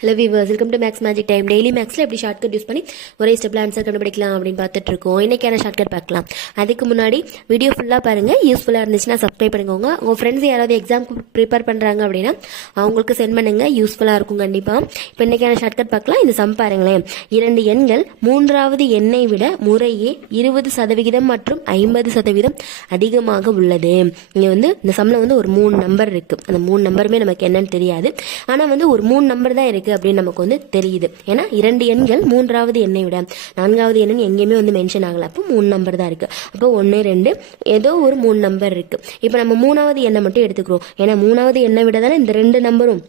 Hello viewers, welcome to Max magic time. Daily மேக்ஸில் எப்படி shortcut use பண்ணி ஒரே ஸ்டெப்பில் ஆன்சர் கண்டுபிடிக்கலாம் அப்படின்னு பார்த்துட்டு இருக்கோம். இன்றைக்கான ஷார்ட்கட் பார்க்கலாம். அதுக்கு முன்னாடி வீடியோ ஃபுல்லாக பாருங்கள். யூஸ்ஃபுல்லாக இருந்துச்சுன்னா சப்ஸ்கிரைப் பண்ணிக்கோங்க. உங்கள் ஃப்ரெண்ட்ஸ் யாராவது எக்ஸாமுக்கு ப்ரிப்பேர் பண்ணுறாங்க அப்படின்னா அவங்களுக்கு சென்ட் பண்ணுங்கள். யூஸ்ஃபுல்லாக இருக்கும் கண்டிப்பாக. இப்போ இன்றைக்கான ஷார்ட்கட் பார்க்கலாம். இந்த சம் பாருங்களேன். 2 எண்கள் மூன்றாவது எண்ணை விட முறையே 20% மற்றும் 50% அதிகமாக உள்ளது. இங்கே இந்த சம்மில் ஒரு 3 நம்பர் இருக்குது. அந்த 3 நம்பருமே நமக்கு என்னன்னு தெரியாது. ஆனால் ஒரு 3 நம்பர் தான் இருக்குது அப்படின்னு நமக்கு தெரியுது. ஏன்னா 2 எண்கள் மூன்றாவது எண்ணை விட 4வது எண்ணு எங்கேயுமே மென்ஷன் ஆகல. அப்போ 3 நம்பர் தான் இருக்கு. அப்போ 1 2 ஏதோ ஒரு 3 நம்பர் இருக்கு. இப்போ நம்ம 3வது எண்ணை மட்டும் எடுத்துக்கிறோம். ஏன்னா 3வது எண்ணை விட தானே இந்த 2 நம்பரும்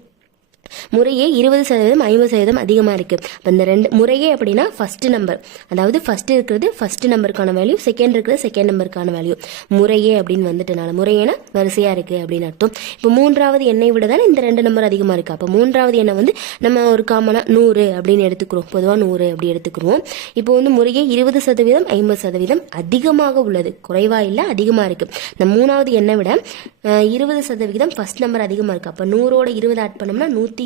முறையே 20% 50% அதிகமாக இருக்கு. அப்போ இந்த 2 முறையே அப்படின்னா ஃபர்ஸ்ட் நம்பர், அதாவது ஃபர்ஸ்ட் இருக்கிறது ஃபர்ஸ்ட் நம்பருக்கான வேல்யூ, செகண்ட் இருக்கிறது செகண்ட் நம்பருக்கான வேல்யூ. முறையே அப்படின்னு வந்துட்டனால முறையேனா வரிசையா இருக்கு அப்படின்னு அர்த்தம். இப்போ 3வது எண்ணை விட தானே இந்த 2 நம்பர் அதிகமாக இருக்கு. அப்போ 3வது எண்ணை நம்ம ஒரு காமனா 100 அப்படின்னு எடுத்துக்கிறோம். பொதுவாக 100 அப்படி எடுத்துக்கிறோம். இப்போ முறையே 20% 50% அதிகமாக உள்ளது. குறைவா இல்லை, அதிகமாக இருக்கு. இந்த 3வது எண்ணை விட 20% ஃபர்ஸ்ட் நம்பர் அதிகமாக இருக்கு. அப்போ 100ஓட 20 ஆட் பண்ணோம்னா 120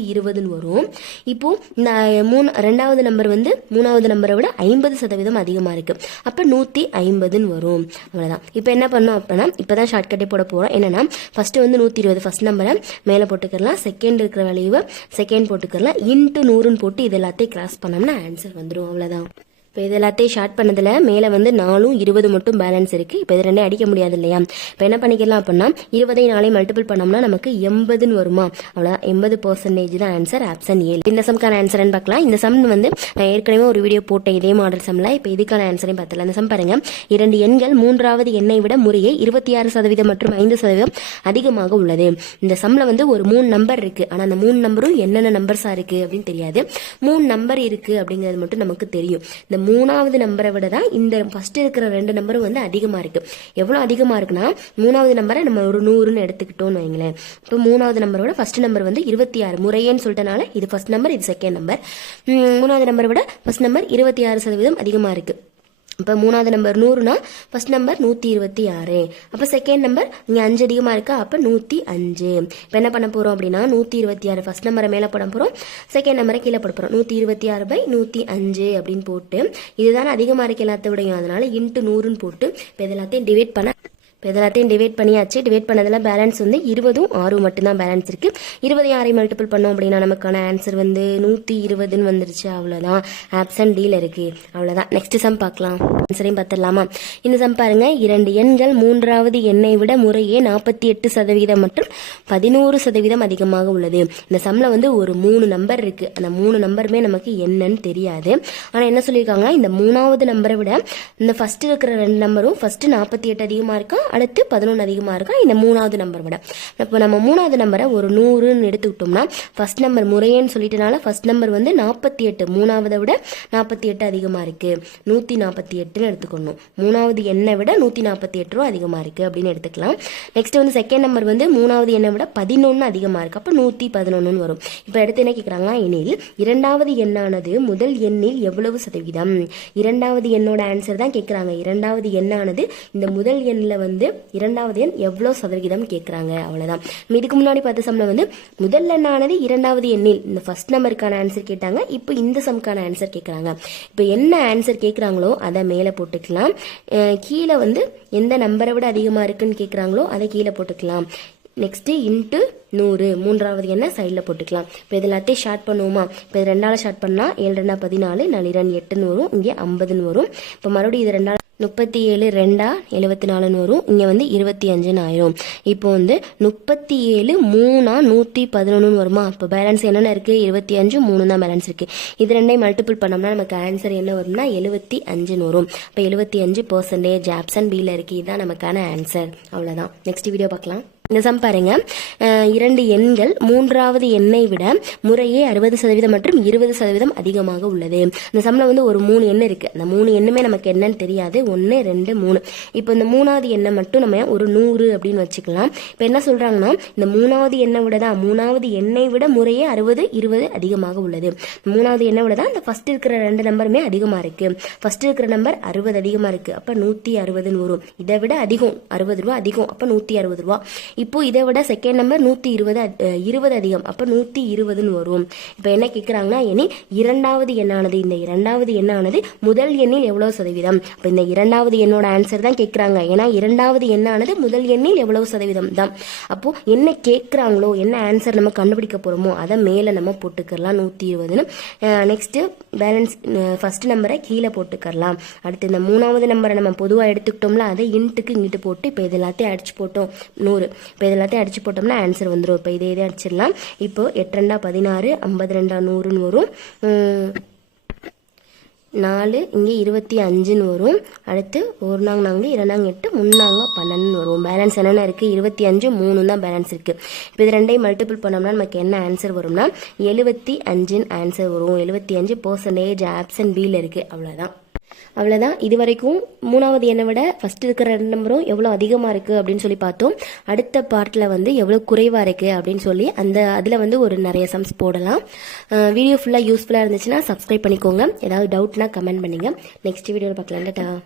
வரும். இப்போ இந்த 2வது நம்பர் 3வது நம்பரை விட 50% அதிகமா இருக்கு. அப்ப 150 வரும். அவ்வளவுதான். இப்போ என்ன பண்ணோம் அப்படின்னா, இப்பதான் ஷார்ட்கட்டே போட போறோம். என்னன்னா ஃபர்ஸ்ட் 120 ஃபர்ஸ்ட் நம்பரை மேல போட்டுக்கலாம், செகண்ட் இருக்கிற வேல்யூவை செகண்ட் போட்டுக்கலாம், இன்ட்டு 100 போட்டு இது எல்லாத்தையும் கிராஸ் பண்ணோம்னா ஆன்சர் வந்துடும். அவ்வளவுதான். இப்போ இது எல்லாத்தையும் ஷார்ட் பண்ணதில் மேலே 4 20 மட்டும் பேலன்ஸ் இருக்குது. இப்போ இது 2 அடிக்க முடியாது இல்லையா? இப்போ என்ன பண்ணிக்கலாம் அப்படின்னா 20 4 மல்டிபிள் பண்ணோம்னா நமக்கு 80 வருமா? அவ்வளோதான். 80% தான் ஆன்சர். ஆப்ஷன் 7. இந்த சம்க்கான ஆன்சர்னு பார்க்கலாம். இந்த சம் நான் ஏற்கனவே ஒரு வீடியோ போட்டேன் இதே மாடல் சம்மில். இப்போ இதுக்கான ஆன்சரையும் பார்த்துலாம். இந்த சம் பாருங்க. 2 எண்கள் மூன்றாவது எண்ணை விட முறையே 26% மற்றும் 5% அதிகமாக உள்ளது. இந்த சம்மில் ஒரு 3 நம்பர் இருக்குது. ஆனால் அந்த 3 நம்பரும் என்னென்ன நம்பர்ஸாக இருக்குது அப்படின்னு தெரியாது. 3 நம்பர் இருக்குது அப்படிங்கிறது மட்டும் நமக்கு தெரியும். இந்த 3வது நம்பரை விட தான் இந்த ஃபர்ஸ்ட் இருக்கிற 2 நம்பரும் அதிகமா இருக்கு. எவ்வளவு அதிகமா இருக்குன்னா 3வது நம்பரை நம்ம ஒரு 100ன்னு எடுத்துக்கிட்டோம்னு வைங்களேன். இப்போ 3வது நம்பரை விட ஃபர்ஸ்ட் நம்பர் 26 முறையேன்னு சொல்லிட்டனால இது ஃபர்ஸ்ட் நம்பர், இது செகண்ட் நம்பர். 3வது நம்பரை விட ஃபர்ஸ்ட் நம்பர் 26% அதிகமா இருக்கு. இப்போ 3வது நம்பர் 100னா ஃபர்ஸ்ட் நம்பர் 126. அப்போ செகண்ட் நம்பர் இங்கே 5 அதிகமாக இருக்கா, அப்போ 105. இப்போ என்ன பண்ண போகிறோம் அப்படின்னா 126 ஃபர்ஸ்ட் நம்பரை மேலே போட போகிறோம், செகண்ட் நம்பரை கீழே போட போகிறோம். 126/105 அப்படின்னு போட்டு இதுதான் அதிகமாக இருக்கு எல்லாத்த விடையும். அதனால இன்ட்டு 100ன்னு போட்டு இப்போ இது எல்லாத்தையும் டிவைட் பண்ண டிவைட் பண்ணியாச்சு. டிவைட் பண்ணதில் பேலன்ஸ் 20ம் 6 மட்டும்தான் பேலன்ஸ் இருக்கு. 20 6 மல்டிபிள் பண்ணோம் அப்படின்னா நமக்கான ஆன்சர் 120 வந்துருச்சு. அவ்வளோதான். ஆப்ஷன் டில இருக்கு. அவ்வளோதான். நெக்ஸ்ட் சம் பார்க்கலாம். ஆன்சரையும் பார்த்துடலாமா? இந்த சம் பாருங்க. 2 எண்கள் மூன்றாவது எண்ணை விட முறையே 48% மற்றும் 11% அதிகமாக உள்ளது. இந்த சம்ல ஒரு 3 நம்பர் இருக்கு. அந்த 3 நம்பருமே நமக்கு என்னன்னு தெரியாது. ஆனால் என்ன சொல்லியிருக்காங்க, இந்த 3வது நம்பரை விட இந்த ஃபர்ஸ்ட் இருக்கிற 2 நம்பரும் ஃபர்ஸ்ட் 48 அதிகமாக இருக்கா, அடுத்து 11 அதிகமாக இருக்கா இந்த 3வது நம்பர் விட. இப்போ நம்ம 3வது நம்பரை ஒரு 100ன்னு எடுத்துக்கிட்டோம்னா ஃபர்ஸ்ட் நம்பர் முறையேன்னு சொல்லிட்டனால ஃபர்ஸ்ட் நம்பர் 48, 3வது விட 48 அதிகமாக இருக்கு. 148ன்னு எடுத்துக்கணும். 3வது எண்ணை விட 148 ரூபா அதிகமாக இருக்கு அப்படின்னு எடுத்துக்கலாம். நெக்ஸ்ட் செகண்ட் நம்பர் 3வது எண்ணை விட 11 அதிகமாக இருக்கு. அப்போ 111 வரும். இப்போ அடுத்து என்ன கேட்குறாங்க, எனில் 2வது எண்ணானது முதல் எண்ணில் எவ்வளவு சதவீதம்? 2வது எண்ணோட ஆன்சர் தான் கேட்குறாங்க. 2வது எண்ணானது இந்த முதல் எண்ணில் 2வது எண் எவ்வளவு சதவீதம் கேட்கறாங்க. அவ்வளவுதான். இதுக்கு முன்னாடி பார்த்த சம்ல முதல் எண்ணானது 2வது எண்ணில் இந்த ஃபர்ஸ்ட் நம்பருக்கான ஆன்சர் கேட்டாங்க. இப்போ இந்த சம்க்கான ஆன்சர் கேட்கறாங்க. இப்போ என்ன ஆன்சர் கேட்கறாங்களோ அதை மேலே போட்டுக்கலாம். கீழே எந்த நம்பரை விட அதிகமா இருக்குன்னு கேட்கறாங்களோ அதை கீழே போட்டுக்கலாம். நெக்ஸ்ட் இன்ட்டு 100 3வது எண்ணை சைடில் போட்டுக்கலாம். இப்போ இது எல்லாத்தையும் ஷார்ட் பண்ணுவோமா? இப்போ இது 2ஆல் ஷார்ட் பண்ணா 7 2 14, 4 2 8ன்னு வரும். இங்கே 50ன்னு வரும். இப்போ மறுபடியும் இது 2ஆல் 37 2 74ன்னு வரும். இங்கே 25ன்னு ஆயிரும். இப்போ 37 3 111 வருமா? இப்போ பேலன்ஸ் என்னென்ன இருக்கு? 25 3 தான் பேலன்ஸ் இருக்கு. இது 2ஐயும் மல்டிபிள் பண்ணோம்னா நமக்கு ஆன்சர் என்ன வரும்னா 75ன்னு வரும். இப்போ 75% ஆப்ஷன் பியில் இருக்கு. இதுதான் நமக்கான ஆன்சர். அவ்வளோதான். நெக்ஸ்ட் வீடியோ பார்க்கலாம். இந்த சம் பாருங்க. 2 எண்கள் மூன்றாவது எண்ணை விட முறையே 60% மற்றும் 20% அதிகமாக உள்ளது. இந்த சம்ல ஒரு 3 எண் இருக்கு. அந்த 3 எண்ணுமே நமக்கு என்னன்னு தெரியாது. 1 2 3. இப்போ இந்த 3வது எண்ணை மட்டும் நம்ம ஒரு 100 அப்படின்னு வச்சுக்கலாம். இப்போ என்ன சொல்றாங்கன்னா இந்த 3வது எண்ணை விட தான் 3வது எண்ணை விட முறையே 60 20 அதிகமாக உள்ளது. 3வது எண்ணை விட தான் இந்த ஃபர்ஸ்ட் இருக்கிற 2 நம்பருமே அதிகமா இருக்கு. ஃபர்ஸ்ட் இருக்கிற நம்பர் 60 அதிகமா இருக்கு. அப்ப 160ன்னு வரும். இதை விட அதிகம் 60 ரூபா அதிகம். அப்ப 160 ரூபா. இப்போ இதை விட செகண்ட் நம்பர் 120 அதிகம், அப்போ 120ன்னு வரும். இப்போ என்ன கேட்குறாங்கன்னா, இனி இரண்டாவது எண்ணானது, இந்த இரண்டாவது எண்ணானது முதல் எண்ணில் எவ்வளவு சதவீதம். இப்போ இந்த இரண்டாவது எண்ணோட ஆன்சர் தான் கேட்குறாங்க. ஏன்னா இரண்டாவது எண்ணானது முதல் எண்ணில் எவ்வளவு சதவீதம் தான். அப்போ என்ன கேட்குறாங்களோ, என்ன ஆன்சர் நம்ம கண்டுபிடிக்க போறோமோ அதை மேலே நம்ம போட்டுக்கலாம் 120ன்னு. நெக்ஸ்ட் பேலன்ஸ் ஃபர்ஸ்ட் நம்பரை கீழே போட்டுக்கலாம். அடுத்து இந்த மூணாவது நம்பரை நம்ம பொதுவாக எடுத்துக்கிட்டோம்ல, அதை இன்ட்டுக்கு இங்கிட்டு போட்டு இப்போ இது எல்லாத்தையும் அடிச்சு போட்டோம் 100. இப்போ இது எல்லாத்தையும் அடிச்சு போட்டோம்னா ஆன்சர் வந்துடும். இப்போ இதே அடிச்சிடலாம். இப்போ 8 2 16, 52 100ன்னு வரும். 4 இங்கே 25ன்னு வரும். அடுத்து 1 நாங்க 2 8 3 12ன்னு வரும். பேலன்ஸ் என்னென்ன இருக்குது, 25 3 தான் பேலன்ஸ் இருக்குது. இப்போ இது ரெண்டையும் மல்டிபிள் பண்ணோம்னா நமக்கு என்ன ஆன்சர் வரும்னா 75ன்னு ஆன்சர் வரும். 75% ஆப்ஷன் பியில் இருக்குது. அவ்வளோதான். இது வரைக்கும் மூணாவது எண்ணை விட ஃபர்ஸ்ட் இருக்கிற 2 நம்பரும் எவ்வளோ அதிகமாக இருக்குது அப்படின்னு சொல்லி பார்த்தோம். அடுத்த பார்ட்டில் வந்து எவ்வளோ குறைவாக இருக்குது அப்படின்னு சொல்லி அதில் வந்து ஒரு நிறைய சம்ஸ் போடலாம். வீடியோ ஃபுல்லாக யூஸ்ஃபுல்லாக இருந்துச்சுன்னா சப்ஸ்கிரைப் பண்ணிக்கோங்க. ஏதாவது டவுட்னா கமெண்ட் பண்ணுங்க. நெக்ஸ்ட் வீடியோவில் பார்க்கலாம்.